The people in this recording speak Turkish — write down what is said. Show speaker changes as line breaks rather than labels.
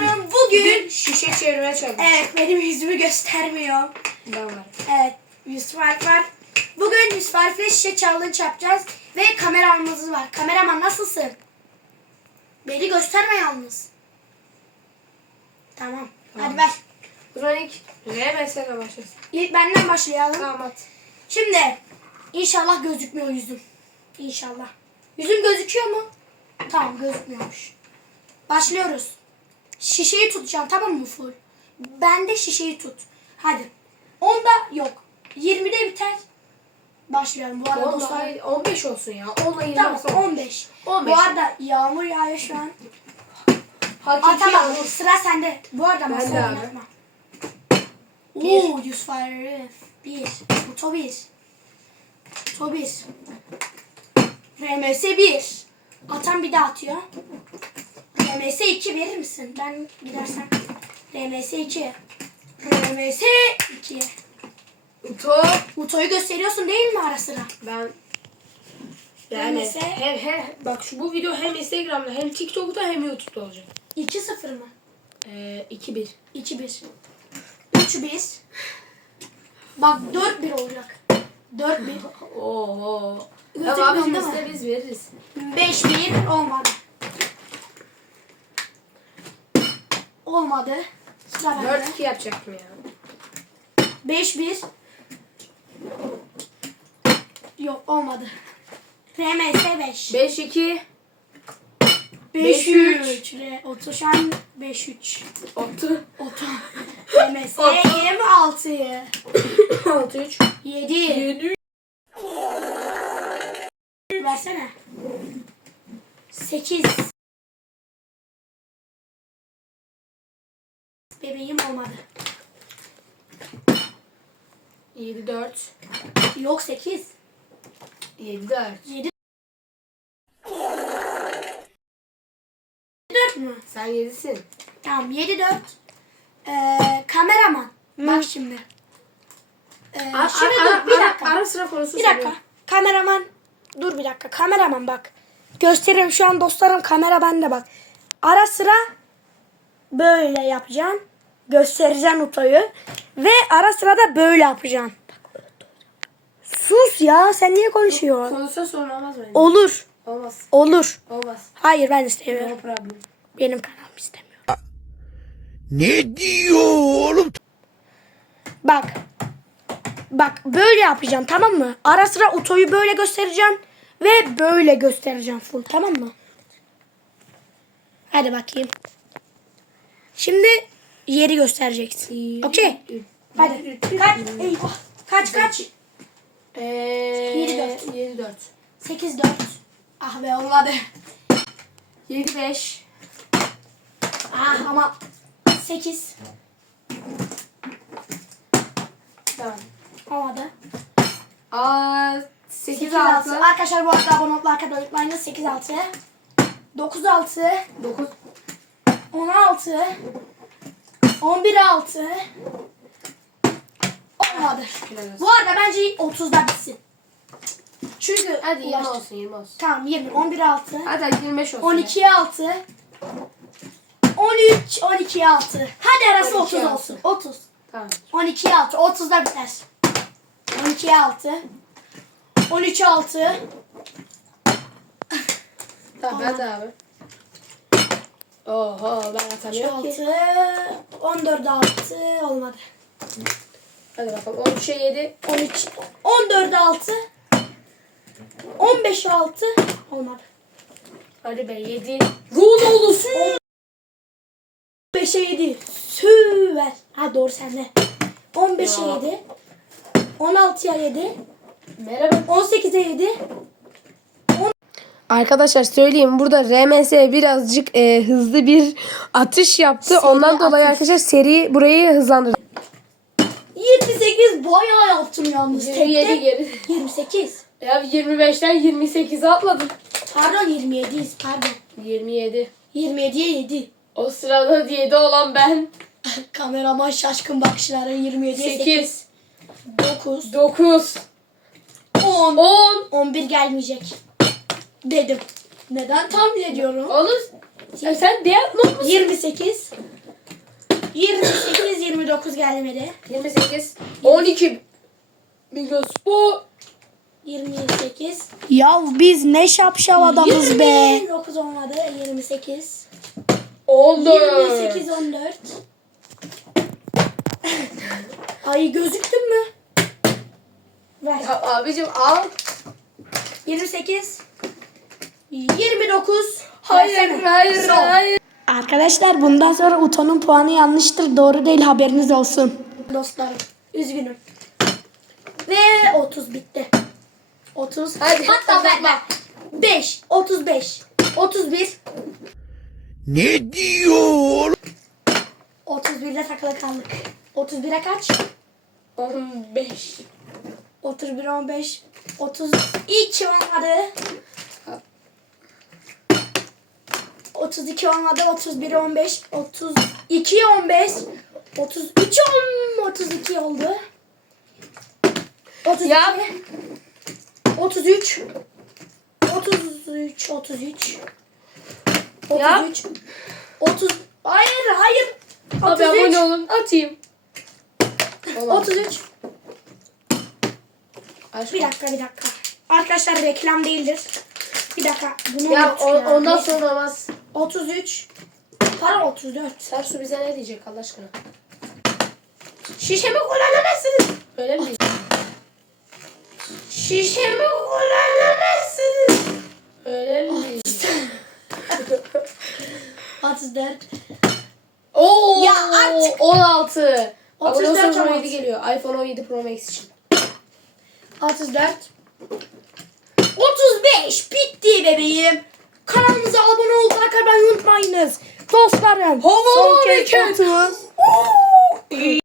dostlarım bugün
Şişe çevirmeye çalışıyorum.
evet benim yüzümü göstermiyor.
Ben var.
Evet Yusuf Alp var. Bugün Yusuf Alp'le şişe challenge yapacağız ve kameramız var. Kameraman nasılsın? Beni gösterme yalnız. Tamam.
Tamam.
Hadi ver.
Zaman ilk RMS'le başlasın.
İlk benden başlayalım.
Tamam at.
Şimdi inşallah gözükmüyor yüzüm. İnşallah. Yüzüm gözüküyor mu? Tamam gözükmüyormuş. Başlıyoruz. Şişeyi tutacağım tamam mı full? Ben de şişeyi tut. Hadi. 10'da yok. 20'de biter. Başlıyorum. Bu arada
10
dostlar.
iyi. 15 olsun ya. 10 ile
Tamam
20
15.
15.
Bu arada yağmur yağıyor şu an.
Hakiki
Atamam.
yağmur.
Sıra sende. Bu arada
Ben de
masaya
abi.
oynatma. Oo Yusuf Arif. Bir. Buto bir. Bir. RMS bir. Atan bir daha atıyor. RMS 2 verir misin? Ben gidersem. RMS 2. RMS 2.
Top.
Buto'yu gösteriyorsun değil mi ara sıra?
Ben yani
RMS.
hem, hem, bak şu bu video hem Instagram'da hem TikTok'ta hem YouTube'da olacak.
2-0 mı?
Ee, 2-1.
2-1. 3-1. Bak 4-1 olacak. 4-1.
Oo. Tamam abi biz veririz.
5-1 olmadı. Olmadı. Sıra bende.
4-2 yapacaktım ya.
5-1. Yok olmadı. RMS 5.
5-2.
5-3. R- Oto şu an 5-3.
6.
Oto. RMS 26.
6-3.
7.
7.
Versene. 8. Bebeğim olmadı.
7-4.
Yok 8.
7-4.
7. 4 mü?
Sen 7'sin.
Tamam 7 4. Ee, kameraman. Bak şimdi. Ee, şimdi dur bir dakika.
Ara, sıra konusu
bir dakika.
soruyorum.
Kameraman. Dur bir dakika. Kameraman bak. Gösteriyorum şu an dostlarım kamera bende bak. Ara sıra böyle yapacağım. Göstereceğim Uto'yu. Ve ara sıra da böyle yapacağım. Sus ya sen niye konuşuyorsun?
Konusu sorun olmaz bence.
Olur.
Olmaz.
Olur.
Olmaz.
Hayır ben istemiyorum.
No problem.
Benim kanalım istemiyor.
Ne diyor oğlum?
Bak. Bak böyle yapacağım tamam mı? Ara sıra Uto'yu böyle göstereceğim. Ve böyle göstereceğim full tamam mı? Hadi bakayım. Şimdi yeri göstereceksin. Okey. Hadi. Kaç. Eyvah. Kaç kaç.
Ee,
Yedi dört.
7 4.
8 4. Ah be olmadı.
7 5.
Ah ama 8
Tamam.
olmadı.
Aa 8
8
6.
6. Arkadaşlar bu arada abone olup like atmayı unutmayın. 8 6. 9 6.
9.
16 11 6 Olmadı. Bu arada bence 30'da bitsin. Çünkü
Hadi 20
ulaştık.
olsun 20 olsun.
Tamam 20 11 6
Hadi hadi 25 olsun.
12 6 13 12 6 Hadi arası
12
30
altı.
olsun. 30
Tamam.
12 6 30'da biter. 12 6 13 6
Tamam de abi. Oho ben atamıyorum ki.
6 14 6 olmadı.
Hadi bakalım 13'e 7.
13 14 6 15 6 olmadı.
Hadi be 7. Ronaldo'su.
5'e 7 süper. Ha doğru sende. 15'e
Ya.
7 16'ya 7
Merhaba.
18'e 7
Arkadaşlar söyleyeyim burada RMS birazcık e, hızlı bir atış yaptı.
Seri
Ondan dolayı
atış.
arkadaşlar seri burayı hızlandırdı.
28 bayağı yaptım yalnız.
27
Tekte
geri.
28.
Ya 25'ten 28'e atladım.
Pardon 27'yiz pardon.
27.
27'ye 7.
O sırada 7 olan ben.
Kameraman şaşkın bakışları 27'ye 8.
8.
9
9.
10
10.
11 gelmeyecek. Dedim. Neden tahmin ediyorum?
Olur. Ya sen diğer not musun?
28 29 gelmedi.
28. 12. Migos bu.
28. Ya biz ne şapşal adamız be. 29 olmadı. 28.
14.
28 14. Ay gözüktün mü? Ver.
Ya abicim al.
28 29
Hayır hayır
Son.
hayır.
Arkadaşlar bundan sonra Uto'nun puanı yanlıştır. Doğru değil haberiniz olsun. Dostlarım üzgünüm. Ve 30 bitti. 30.
Hadi,
Hatta
uzatma.
ver. 5, 35, 31,
Ne diyor oğlum?
31'de takılı kaldık. 31'e kaç?
15.
31, 15, 32 olmadı. 32 olmadı. 31, 15, 32, 15, 33, 10, 32 oldu. 32,
Yap.
33, 33, 33,
Yap.
33, 30, hayır, hayır.
Abi
33,
abone olun atayım.
33,
Aşk
Bir dakika bir dakika. Arkadaşlar reklam değildir. Bir dakika. Bunu
Ya o-
ya.
ondan sonra olmaz.
33. Para 34.
Sersu bize ne diyecek Allah aşkına?
Şişemi kullanamazsınız.
Öyle mi diyecek?
Şişemi kullanamazsınız.
Öyle mi diyecek?
34.
Oo,
Ya artık.
16. Bak
34
ondan sonra 17
16.
geliyor. iPhone 17 Pro Max için.
34. 35. Bitti bebeğim. Kanalımıza abone olmayı unutmayınız. Dostlarım.
Havalı
son
hareket.